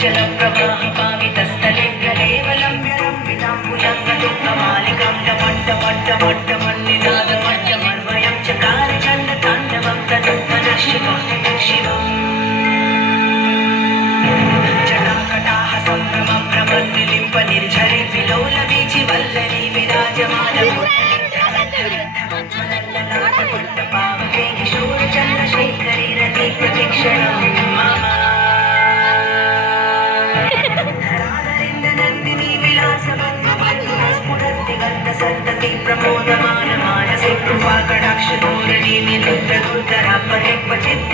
जल प्रवाह पावितस्थले कलेवलम्ब्यलम्बिताम्बुजङ्गदुःखमालिकां डमड्डमड्डमड्डमन्निनादमड्डमन्वयं चकार चण्डताण्डवं तदुत्तरः शिवः शिवम् जटाकटाः सम्भ्रमं भ्रमन्निलिम्प निर्झरि विलोलवीचि वल्लरी विराजमानमूर्तिपावके किशोरचन्द्रशेखरी रतिप्रतीक्षणं मम धराधरेन्द्रनन्दिनी विलासवन्नमन्मस्फुरद्दिगन्तसन्तति प्रमोदमानमानसे कृपाकटाक्षधूरिणी निरुद्धदुर्धरा परे क्वचित्